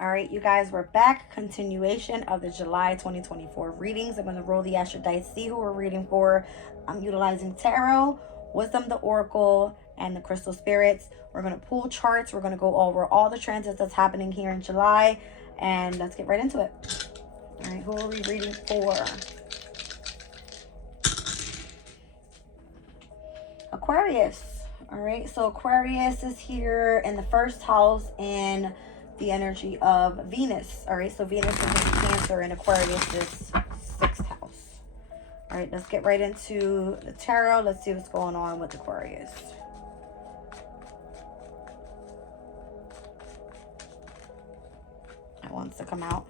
All right, you guys, we're back. Continuation of the July 2024 readings. I'm going to roll the astro dice, see who we're reading for. I'm utilizing tarot, wisdom, the oracle, and the crystal spirits. We're going to pull charts. We're going to go over all the transits that's happening here in July, and let's get right into it. All right, who are we reading for? Aquarius. All right, so Aquarius is here in the first house in the energy of Venus. All right, so Venus is in Cancer and Aquarius is 6th house. All right, let's get right into the tarot. Let's see what's going on with Aquarius. That wants to come out.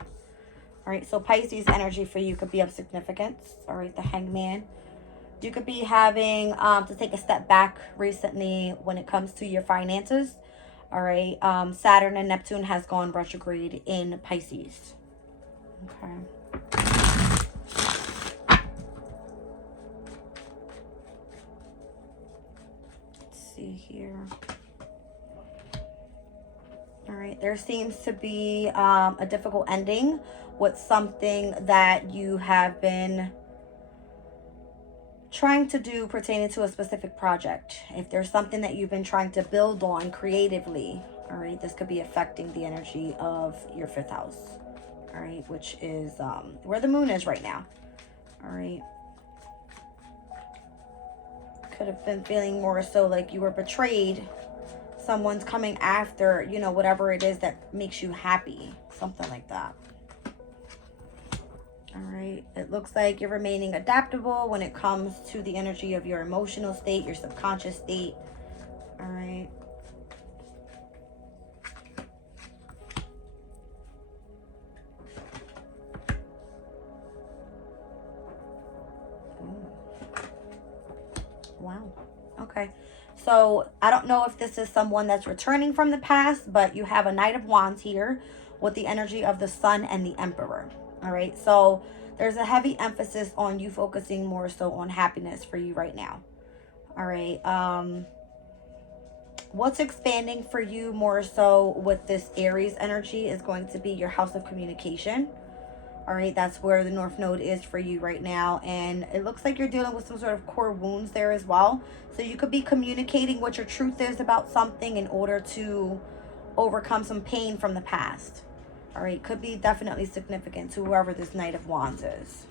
All right, so Pisces energy for you could be of significance. All right, the Hangman. You could be having to take a step back recently when it comes to your finances. All right, Saturn and Neptune has gone retrograde in Pisces. Okay. Let's see here. All right, there seems to be a difficult ending with something that you have been trying to do pertaining to a specific project. If there's something that you've been trying to build on creatively, all right, this could be affecting the energy of your 5th house, all right, which is where the moon is right now. All right, could have been feeling more so like you were betrayed. Someone's coming after, you know, whatever it is that makes you happy, something like that. All right, it looks like you're remaining adaptable when it comes to the energy of your emotional state, your subconscious state. All right. Ooh. Wow. Okay. So I don't know if this is someone that's returning from the past, but you have a Knight of Wands here with the energy of the Sun and the Emperor. All right, so there's a heavy emphasis on you focusing more so on happiness for you right now. All right, what's expanding for you more so with this Aries energy is going to be your house of communication. All right, that's where the North Node is for you right now. And it looks like you're dealing with some sort of core wounds there as well. So you could be communicating what your truth is about something in order to overcome some pain from the past. All right, could be definitely significant to whoever this Knight of Wands is.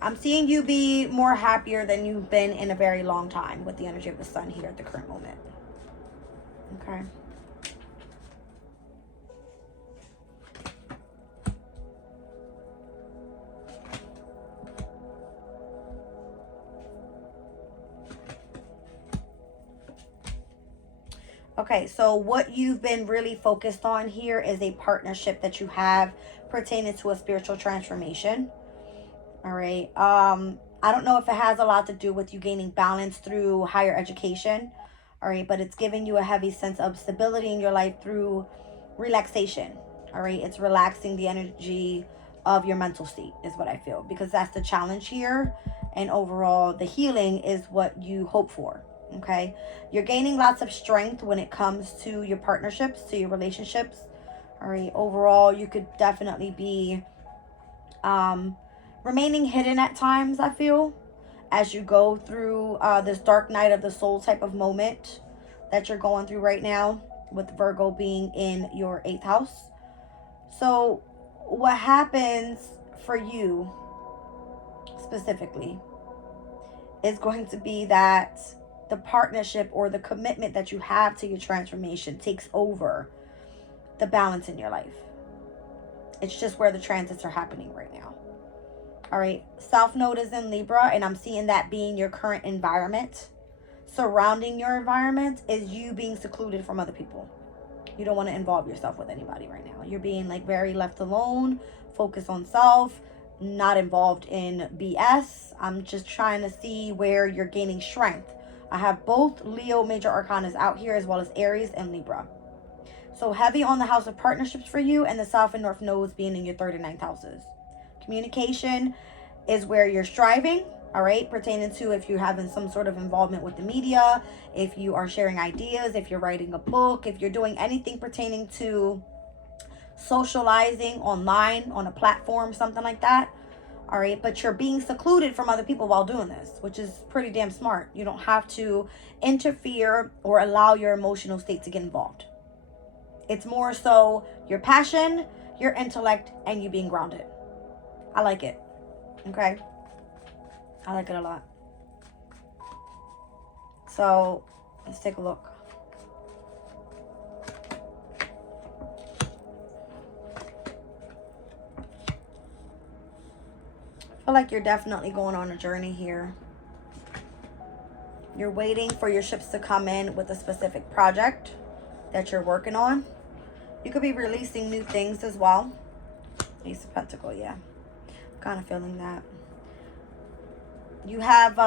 I'm seeing you be more happier than you've been in a very long time with the energy of the Sun here at the current moment. Okay. Okay, so what you've been really focused on here is a partnership that you have pertaining to a spiritual transformation. All right. I don't know if it has a lot to do with you gaining balance through higher education. All right, but it's giving you a heavy sense of stability in your life through relaxation. All right, it's relaxing the energy of your mental state is what I feel, because that's the challenge here. And overall, the healing is what you hope for. Okay, you're gaining lots of strength when it comes to your partnerships, to your relationships. All right, overall, you could definitely be remaining hidden at times, I feel, as you go through this dark night of the soul type of moment that you're going through right now, with Virgo being in your 8th house. So what happens for you specifically is going to be that the partnership or the commitment that you have to your transformation takes over the balance in your life. It's just where the transits are happening right now. All right, South Node is in Libra, and I'm seeing that being your current environment. Surrounding your environment is you being secluded from other people. You don't want to involve yourself with anybody right now. You're being like very left alone, focus on self, not involved in BS. I'm just trying to see where you're gaining strength. I have both Leo major arcanas out here, as well as Aries and Libra. So heavy on the house of partnerships for you, and the South and North nodes being in your 3rd and 9th houses. Communication is where you're striving, all right, pertaining to if you're having some sort of involvement with the media, if you are sharing ideas, if you're writing a book, if you're doing anything pertaining to socializing online on a platform, something like that. All right, but you're being secluded from other people while doing this, which is pretty damn smart. You don't have to interfere or allow your emotional state to get involved. It's more so your passion, your intellect, and you being grounded. I like it. Okay? I like it a lot. So, let's take a look. I feel like you're definitely going on a journey here. You're waiting for your ships to come in with a specific project that you're working on. You could be releasing new things as well. Ace of Pentacles, yeah. I'm kind of feeling that. You have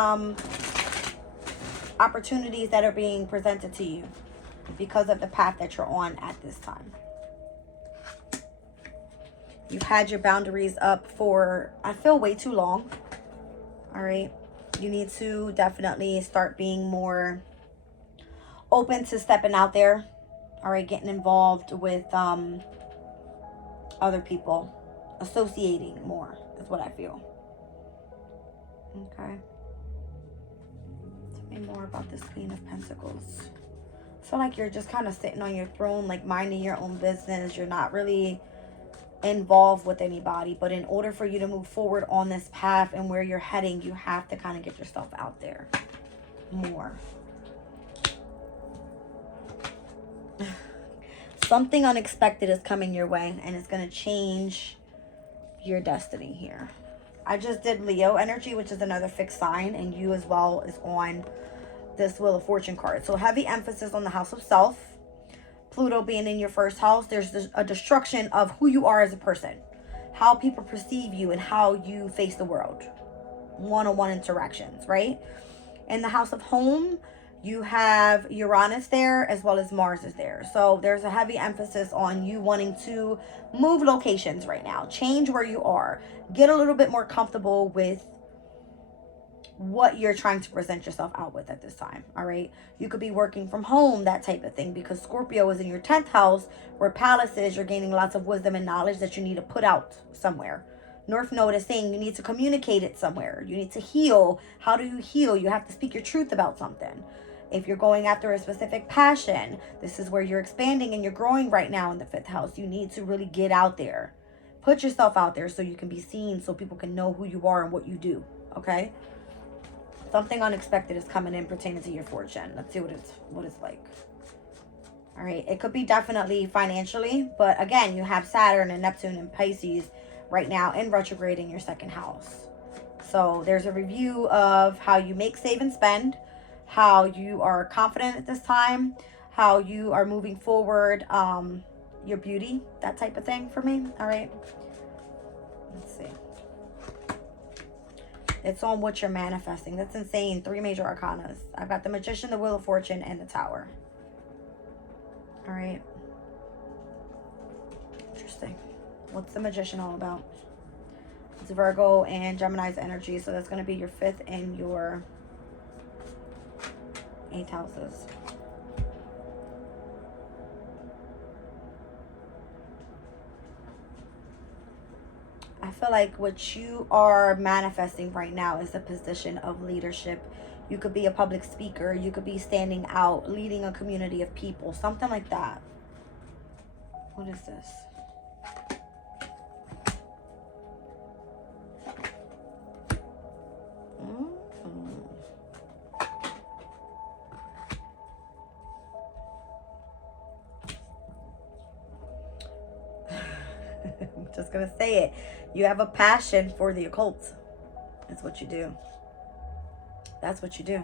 opportunities that are being presented to you because of the path that you're on at this time. You've had your boundaries up for, I feel, way too long. All right. You need to definitely start being more open to stepping out there. All right. Getting involved with other people. Associating more is what I feel. Okay. Tell me more about this Queen of Pentacles. I feel like you're just kind of sitting on your throne, like minding your own business. You're not really involved with anybody, but in order for you to move forward on this path and where you're heading, you have to kind of get yourself out there more. Something unexpected is coming your way, and it's going to change your destiny here. I just did Leo energy, which is another fixed sign, and you as well is on this Wheel of Fortune card. So heavy emphasis on the house of self. Pluto being in your first house, there's a destruction of who you are as a person, how people perceive you, and how you face the world. One-on-one interactions, right? In the house of home, you have Uranus there as well as Mars is there. So there's a heavy emphasis on you wanting to move locations right now, change where you are, get a little bit more comfortable with what you're trying to present yourself out with at this time. All right. You could be working from home, that type of thing, because Scorpio is in your 10th house where Palace is. You're gaining lots of wisdom and knowledge that you need to put out somewhere. North Node is saying you need to communicate it somewhere. You need to heal. How do you heal? You have to speak your truth about something. If you're going after a specific passion, this is where you're expanding and you're growing right now in the 5th house. You need to really get out there. Put yourself out there so you can be seen, so people can know who you are and what you do. Okay? Something unexpected is coming in pertaining to your fortune. Let's see what it's like. All right. It could be definitely financially, but again, you have Saturn and Neptune and Pisces right now in retrograde in your 2nd house. So there's a review of how you make, save, and spend, how you are confident at this time, how you are moving forward, your beauty, that type of thing for me. All right. Let's see. It's on what you're manifesting. That's insane. 3 major arcanas. I've got the Magician, the Wheel of Fortune, and the Tower. All right. Interesting. What's the Magician all about? It's Virgo and Gemini's energy. So that's going to be your 5th and your 8th houses. I feel like what you are manifesting right now is a position of leadership. You could be a public speaker. You could be standing out, leading a community of people. Something like that. What is this? I'm just going to say it. You have a passion for the occult. That's what you do. That's what you do.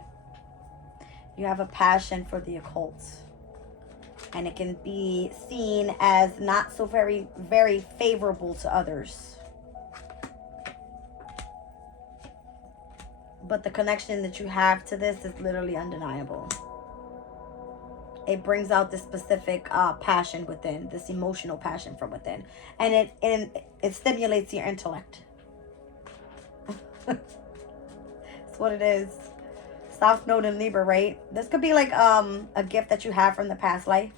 You have a passion for the occult. And it can be seen as not so very, very favorable to others. But the connection that you have to this is literally undeniable. It brings out this specific passion within, this emotional passion from within. And it stimulates your intellect. That's what it is. South Node in Libra, right? This could be like a gift that you have from the past life.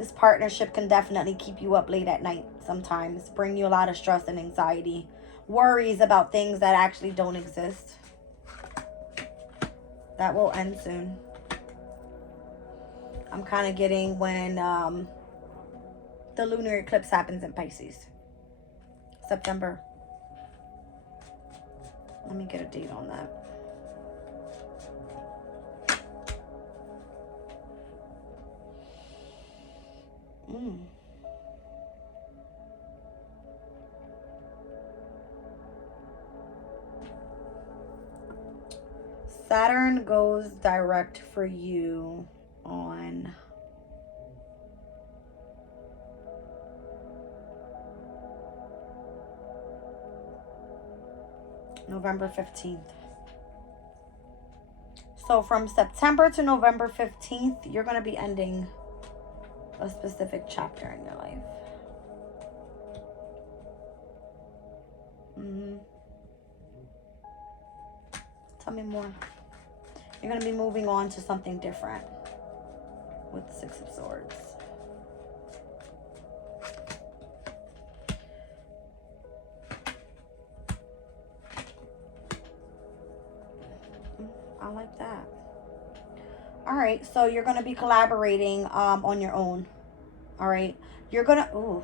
This partnership can definitely keep you up late at night sometimes, bring you a lot of stress and anxiety, worries about things that actually don't exist. That will end soon. I'm kind of getting when the lunar eclipse happens in Pisces. September. Let me get a date on that. Saturn goes direct for you on November 15th. So from September to November 15th, you're going to be ending a specific chapter in your life. Tell me more. You're going to be moving on to something different with the Six of Swords. I like that. All right, so you're going to be collaborating on your own. All right, you're going to, ooh,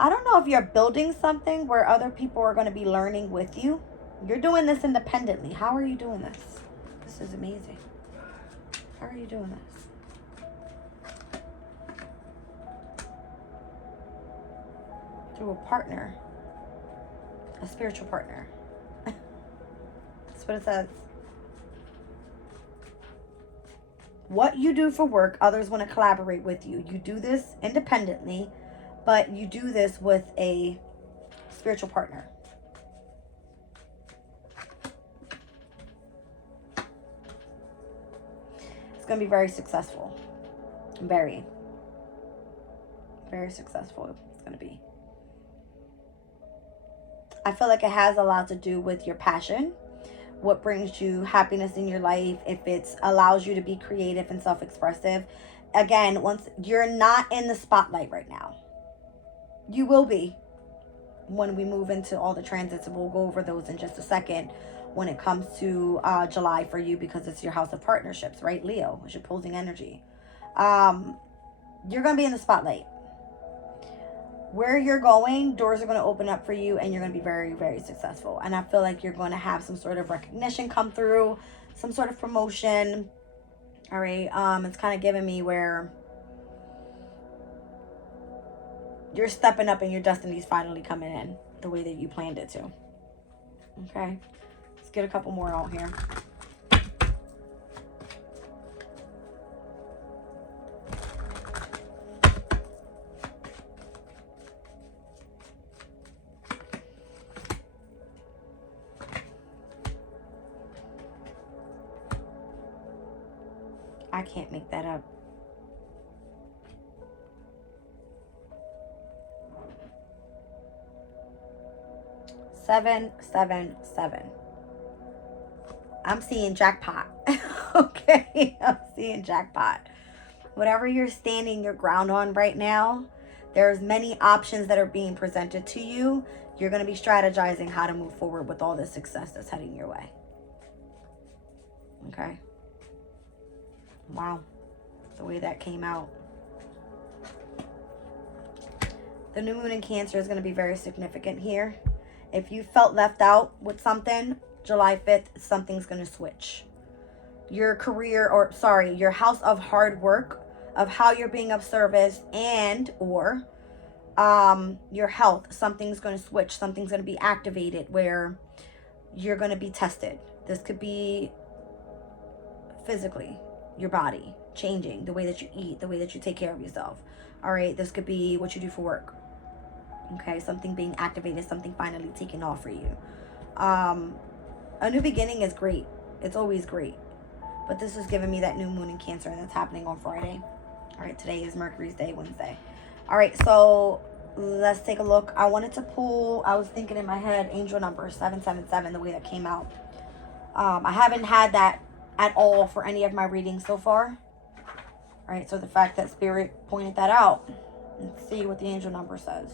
I don't know if you're building something where other people are going to be learning with you. You're doing this independently. How are you doing this? This is amazing. How are you doing this? Through a partner. A spiritual partner. That's what it says. What you do for work, others want to collaborate with you. You do this independently, but you do this with a spiritual partner. It's going to be very successful. Very, very successful. It's going to be. I feel like it has a lot to do with your passion. What brings you happiness in your life, if it allows you to be creative and self-expressive. Again, once you're not in the spotlight right now. You will be when we move into all the transits, and we'll go over those in just a second when it comes to July for you, because it's your house of partnerships, right? Leo, it's your opposing energy. You're going to be in the spotlight. Where you're going, doors are going to open up for you, and you're going to be very, very successful. And I feel like you're going to have some sort of recognition come through, some sort of promotion. All right. It's kind of giving me where you're stepping up and your destiny's finally coming in the way that you planned it to. Okay. Let's get a couple more out here. I can't make that up. Seven, 7, 7. I'm seeing jackpot. Okay, I'm seeing jackpot. Whatever you're standing your ground on right now, there's many options that are being presented to you. You're going to be strategizing how to move forward with all the success that's heading your way. Okay. Wow, the way that came out. The new moon in Cancer is going to be very significant here. If you felt left out with something, July 5th, something's going to switch. Your career, or sorry, your house of hard work, of how you're being of service, and or your health, something's going to switch. Something's going to be activated where you're going to be tested. This could be physically. Your body changing, the way that you eat, the way that you take care of yourself. All right, this could be what you do for work. Okay, something being activated, something finally taking off for you. A new beginning is great. It's always great. But this is giving me that new moon in Cancer, and that's happening on Friday. All right, today is Mercury's day, Wednesday. All right, so let's take a look. I wanted to pull, I was thinking in my head, angel number 777, the way that came out. I haven't had that at all for any of my readings so far. All right, so the fact that Spirit pointed that out. Let's see what the angel number says.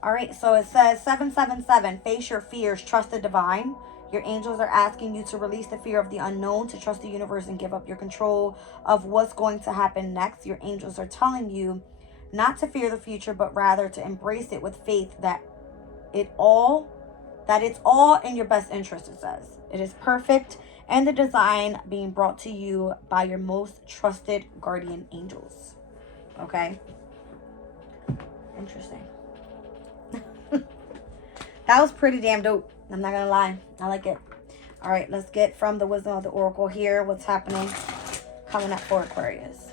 All right, so it says 777, face your fears, trust the divine. Your angels are asking you to release the fear of the unknown, to trust the universe and give up your control of what's going to happen next. Your angels are telling you not to fear the future, but rather to embrace it with faith that it's all in your best interest, it says. It is perfect, and the design being brought to you by your most trusted guardian angels. Okay? Interesting. That was pretty damn dope. I'm not gonna lie. I like it. All right, let's get from the wisdom of the oracle here what's happening coming up for Aquarius.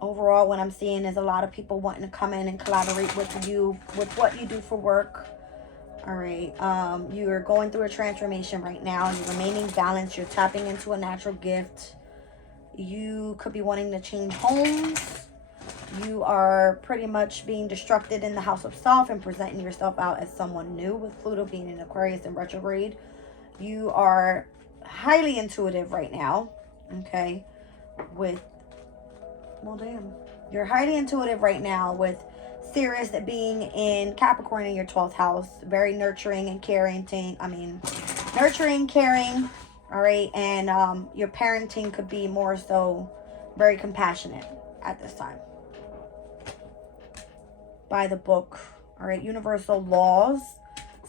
Overall, what I'm seeing is a lot of people wanting to come in and collaborate with you with what you do for work. All right, you're going through a transformation right now. You're remaining balanced. You're tapping into a natural gift. You could be wanting to change homes. You are pretty much being destructed in the house of self and presenting yourself out as someone new, with Pluto being in Aquarius in retrograde. You are highly intuitive right now, okay? You're highly intuitive right now with Sirius being in Capricorn in your 12th house. Very nurturing and caring. Nurturing, caring, all right? And your parenting could be more so very compassionate at this time. By the book, all right, universal laws.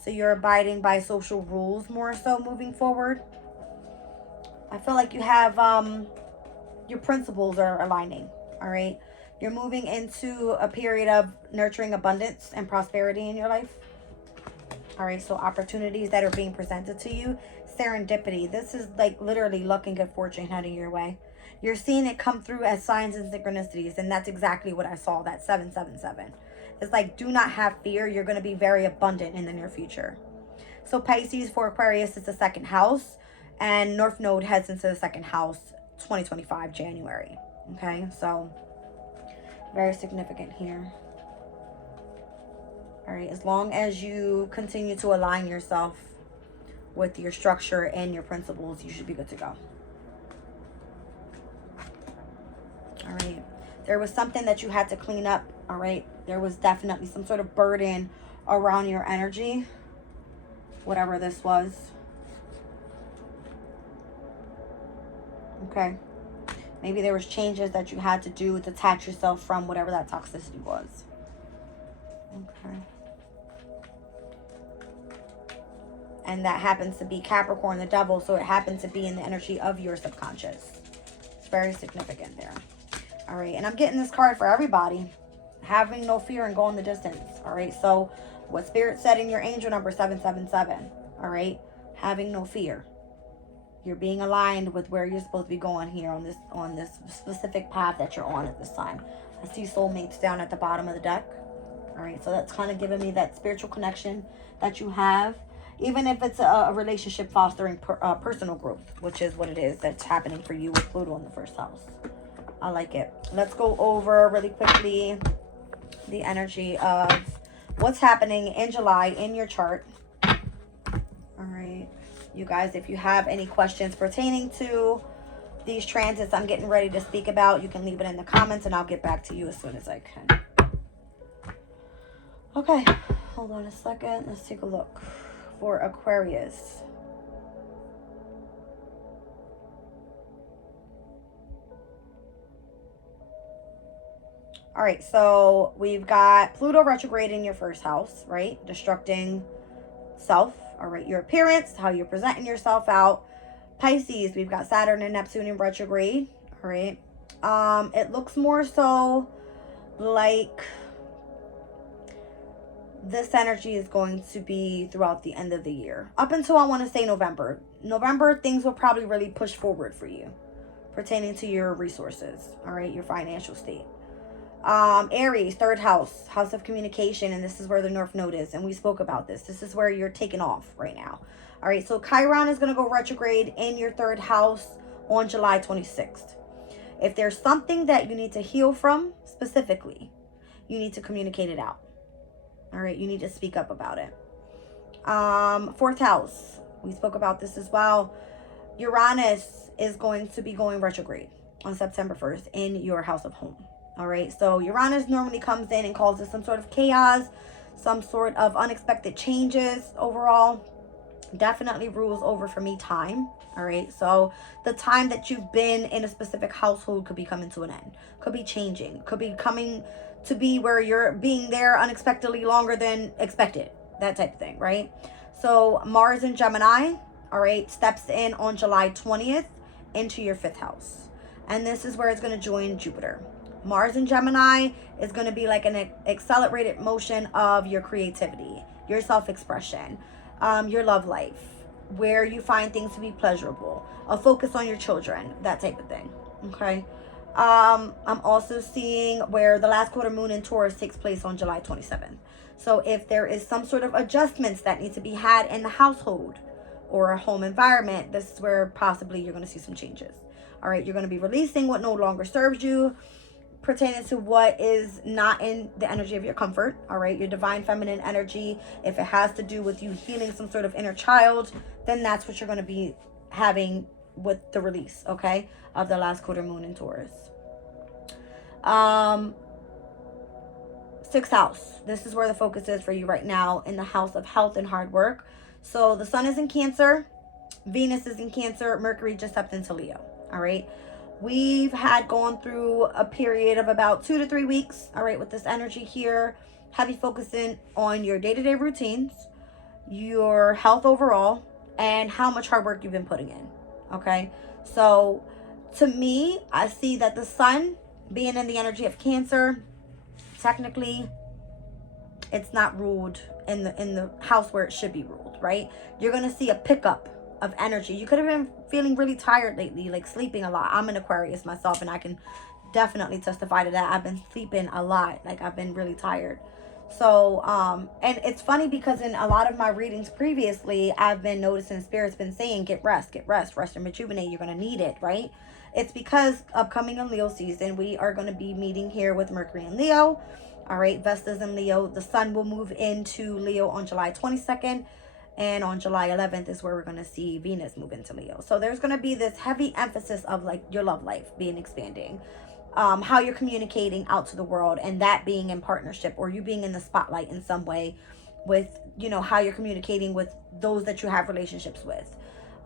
So you're abiding by social rules more so moving forward. I feel like you have your principles are aligning, all right. You're moving into a period of nurturing abundance and prosperity in your life. All right, so opportunities that are being presented to you, serendipity. This is like literally luck and good fortune heading your way. You're seeing it come through as signs and synchronicities, and that's exactly what I saw, that 777. It's like, do not have fear. You're going to be very abundant in the near future. So Pisces for Aquarius is the second house, and North Node heads into the second house 2025 January. Okay, so very significant here. All right, as long as you continue to align yourself with your structure and your principles, you should be good to go. All right, there was something that you had to clean up. All right, there was definitely some sort of burden around your energy, whatever this was. Okay, maybe there was changes that you had to do to detach yourself from whatever that toxicity was. Okay, and that happens to be Capricorn, the devil, so it happens to be in the energy of your subconscious. It's very significant there. All right, and I'm getting this card for everybody. Having no fear and going the distance. All right, so what Spirit said in your angel number 777. All right, having no fear. You're being aligned with where you're supposed to be going here on this specific path that you're on at this time. I see soulmates down at the bottom of the deck. All right, so that's kind of giving me that spiritual connection that you have, even if it's a relationship fostering personal growth, which is what it is that's happening for you with Pluto in the first house. I like it. Let's go over really quickly the energy of what's happening in July in your chart. All right, you guys, if you have any questions pertaining to these transits I'm getting ready to speak about, you can leave it in the comments and I'll get back to you as soon as I can. Okay, hold on a second. Let's take a look for Aquarius. All right, so we've got Pluto retrograde in your first house, right? Destructing self, all right, your appearance, how you're presenting yourself out. Pisces, we've got Saturn and Neptune in retrograde, all right? It looks more so like this energy is going to be throughout the end of the year. Up until, I want to say, November. November, things will probably really push forward for you pertaining to your resources, all right, your financial state. Aries, third house, house of communication, and this is where the North Node is, and we spoke about this. This is where you're taking off right now. All right, so Chiron is going to go retrograde in your third house on July 26th. If there's something that you need to heal from specifically, you need to communicate it out. All right, you need to speak up about it. Fourth house, we spoke about this as well. Uranus is going to be going retrograde on September 1st in your house of home. All right, so Uranus normally comes in and causes some sort of chaos, some sort of unexpected changes overall. Definitely rules over for me time. All right, so the time that you've been in a specific household could be coming to an end, could be changing, could be coming to be where you're being there unexpectedly longer than expected, that type of thing, right? So Mars in Gemini, all right, steps in on July 20th into your 5th house, and this is where it's going to join Jupiter. Mars in Gemini is going to be like an accelerated motion of your creativity, your self-expression, your love life, where you find things to be pleasurable, a focus on your children, that type of thing. Okay. I'm also seeing where the last quarter moon in Taurus takes place on July 27th. So if there is some sort of adjustments that need to be had in the household or a home environment, this is where possibly you're going to see some changes. All right. You're going to be releasing what no longer serves you, pertaining to what is not in the energy of your comfort. All right, your divine feminine energy. If it has to do with you healing some sort of inner child, then that's what you're going to be having with the release, okay, of the last quarter moon in Taurus. 6th house, this is where the focus is for you right now, in the house of health and hard work. So the sun is in Cancer, Venus is in Cancer, Mercury just stepped into Leo. All right, we've had gone through a period of about 2 to 3 weeks, all right, with this energy here, heavy focusing on your day-to-day routines, your health overall, and how much hard work you've been putting in, okay? So to me, I see that the sun being in the energy of Cancer, technically it's not ruled in the house where it should be ruled, right? You're going to see a pickup of energy. You could have been feeling really tired lately, like sleeping a lot. I'm an Aquarius myself, and I can definitely testify to that. I've been sleeping a lot. Like, I've been really tired. So, and it's funny because in a lot of my readings previously, I've been noticing Spirit's been saying, get rest and rejuvenate. You're going to need it, right? It's because upcoming in Leo season, we are going to be meeting here with Mercury in Leo. All right, Vesta's in Leo. The sun will move into Leo on July 22nd. And on July 11th is where we're going to see Venus move into Leo. So there's going to be this heavy emphasis of like your love life being expanding, how you're communicating out to the world, and that being in partnership, or you being in the spotlight in some way with, you know, how you're communicating with those that you have relationships with.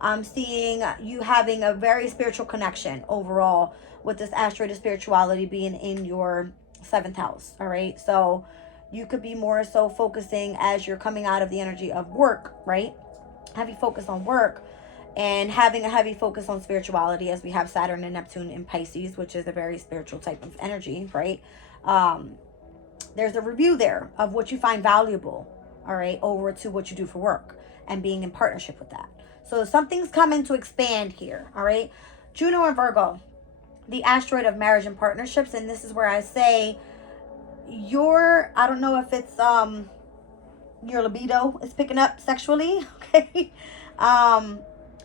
I'm seeing you having a very spiritual connection overall with this asteroid of spirituality being in your 7th house. All right. So you could be more so focusing as you're coming out of the energy of work, right? Heavy focus on work and having a heavy focus on spirituality, as we have Saturn and Neptune in Pisces, which is a very spiritual type of energy, right? There's a review there of what you find valuable, all right, over to what you do for work and being in partnership with that. So something's coming to expand here, all right? Juno and Virgo, the asteroid of marriage and partnerships. And this is where I say, I don't know if it's your libido is picking up sexually, okay,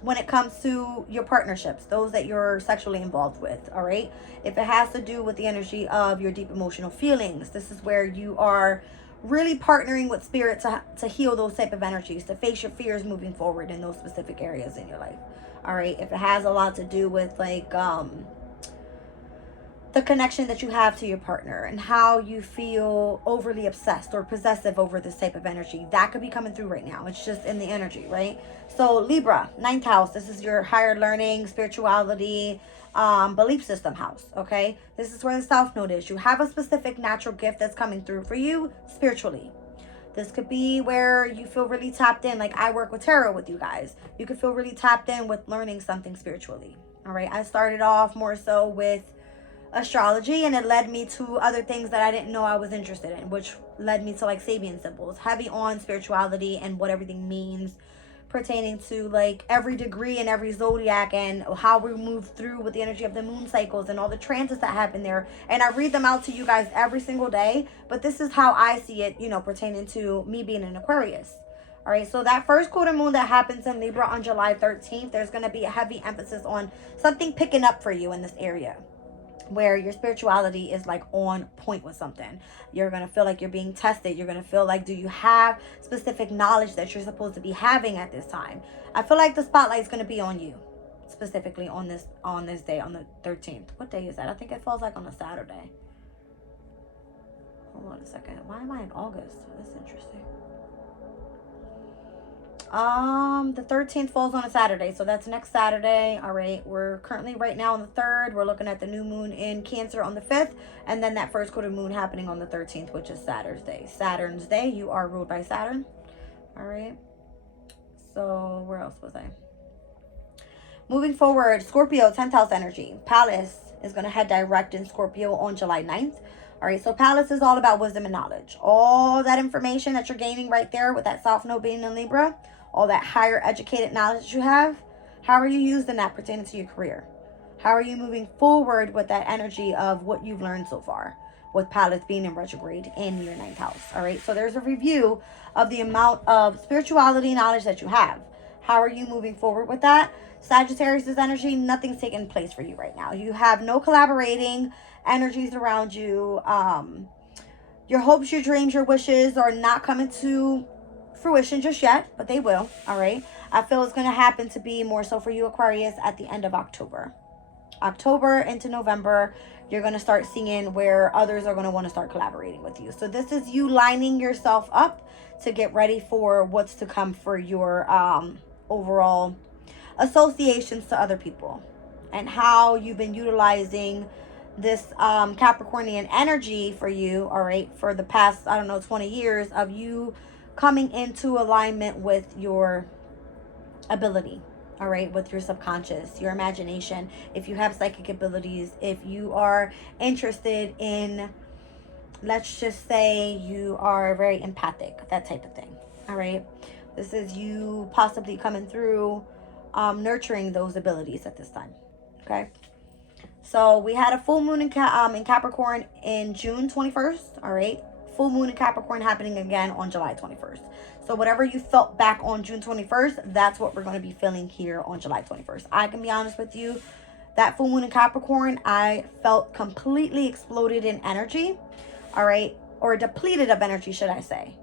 when it comes to your partnerships, those that you're sexually involved with. All right, if it has to do with the energy of your deep emotional feelings, this is where you are really partnering with Spirit to heal those type of energies, to face your fears moving forward in those specific areas in your life. All right, if it has a lot to do with like the connection that you have to your partner and how you feel overly obsessed or possessive over this type of energy, that could be coming through right now. It's just in the energy, right? So Libra, 9th house, this is your higher learning, spirituality, belief system house, okay? This is where the South Node is. You have a specific natural gift that's coming through for you spiritually. This could be where you feel really tapped in. Like, I work with tarot with you guys. You could feel really tapped in with learning something spiritually, all right? I started off more so with astrology, and it led me to other things that I didn't know I was interested in, which led me to like Sabian symbols, heavy on spirituality and what everything means pertaining to like every degree and every zodiac, and how we move through with the energy of the moon cycles and all the transits that happen there. And I read them out to you guys every single day, but this is how I see it, you know, pertaining to me being an Aquarius. All right, so that first quarter moon that happens in Libra on July 13th, there's going to be a heavy emphasis on something picking up for you in this area. where your spirituality is like on point with something. You're going to feel like you're being tested. You're going to feel like, do you have specific knowledge that you're supposed to be having at this time? I feel like the spotlight is going to be on you, specifically on this day, on the 13th. What day is that? I think it falls like on a Saturday. Hold on a second. Why am I in August? That's interesting. The 13th falls on a Saturday, so that's next Saturday. All right, we're currently right now on the 3rd. We're looking at the new moon in Cancer on the 5th, and then that first quarter moon happening on the 13th, which is Saturn's day. You are ruled by Saturn. All right, so where else was I? Moving forward, Scorpio, 10th house energy. Palace is going to head direct in Scorpio on July 9th. All right, so Palace is all about wisdom and knowledge. All that information that you're gaining right there with that South Node being in Libra, all that higher educated knowledge that you have, how are you using that pertaining to your career? How are you moving forward with that energy of what you've learned so far with Palace being in retrograde in your 9th house? All right, so there's a review of the amount of spirituality knowledge that you have. How are you moving forward with that? Sagittarius' energy, nothing's taking place for you right now. You have no collaborating energies around you. Your hopes, your dreams, your wishes are not coming to fruition just yet, but they will. All right, I feel it's going to happen to be more so for you, Aquarius, at the end of October into November. You're going to start seeing where others are going to want to start collaborating with you. So this is you lining yourself up to get ready for what's to come for your overall associations to other people, and how you've been utilizing this Capricornian energy for you, all right, for the past, 20 years of you coming into alignment with your ability, all right, with your subconscious, your imagination. If you have psychic abilities, if you are interested in, let's just say you are very empathic, that type of thing, all right, this is you possibly coming through nurturing those abilities at this time. Okay, so we had a full moon in Capricorn in June 21st. All right, full moon in Capricorn happening again on July 21st. So whatever you felt back on June 21st, that's what we're going to be feeling here on July 21st. I can be honest with you, that full moon in Capricorn, I felt completely exploded in energy. All right, or depleted of energy, should I say.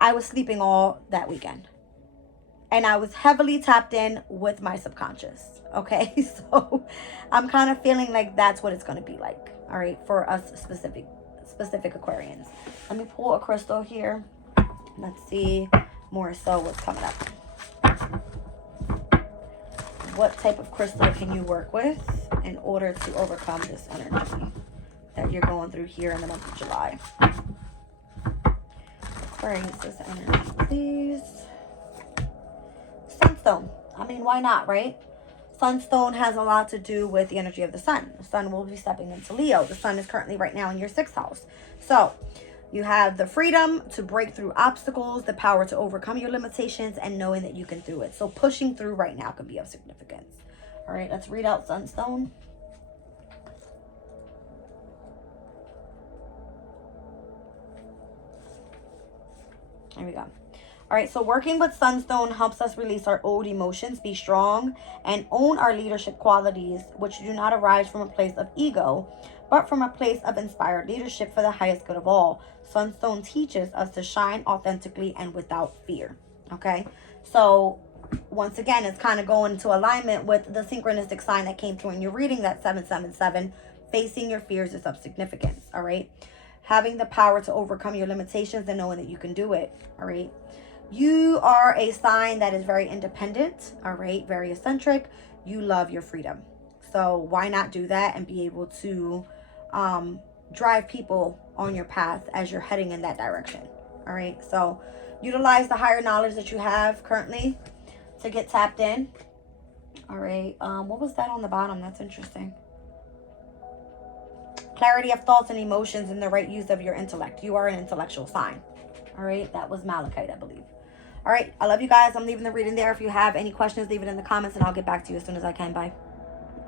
I was sleeping all that weekend, and I was heavily tapped in with my subconscious. Okay, so I'm kind of feeling like that's what it's going to be like. All right, for us specific Aquarians. Let me pull a crystal here. Let's see more so what's coming up. What type of crystal can you work with in order to overcome this energy that you're going through here in the month of July? Aquarius, this energy, please. Sunstone. I mean, why not, right? Sunstone has a lot to do with the energy of the sun. The sun will be stepping into Leo. The sun is currently right now in your 6th house. So you have the freedom to break through obstacles, the power to overcome your limitations, and knowing that you can do it. So pushing through right now can be of significance. All right, let's read out Sunstone. There we go. All right, so working with Sunstone helps us release our old emotions, be strong, and own our leadership qualities, which do not arise from a place of ego, but from a place of inspired leadership for the highest good of all. Sunstone teaches us to shine authentically and without fear. Okay, so once again, it's kind of going into alignment with the synchronistic sign that came through in your reading, that 777. Facing your fears is of significance. All right, having the power to overcome your limitations and knowing that you can do it. All right. You are a sign that is very independent, all right, very eccentric. You love your freedom. So why not do that and be able to drive people on your path as you're heading in that direction, all right? So utilize the higher knowledge that you have currently to get tapped in, all right? What was that on the bottom? That's interesting. Clarity of thoughts and emotions and the right use of your intellect. You are an intellectual sign, all right? That was Malachite, I believe. All right, I love you guys. I'm leaving the reading there. If you have any questions, leave it in the comments, and I'll get back to you as soon as I can. Bye.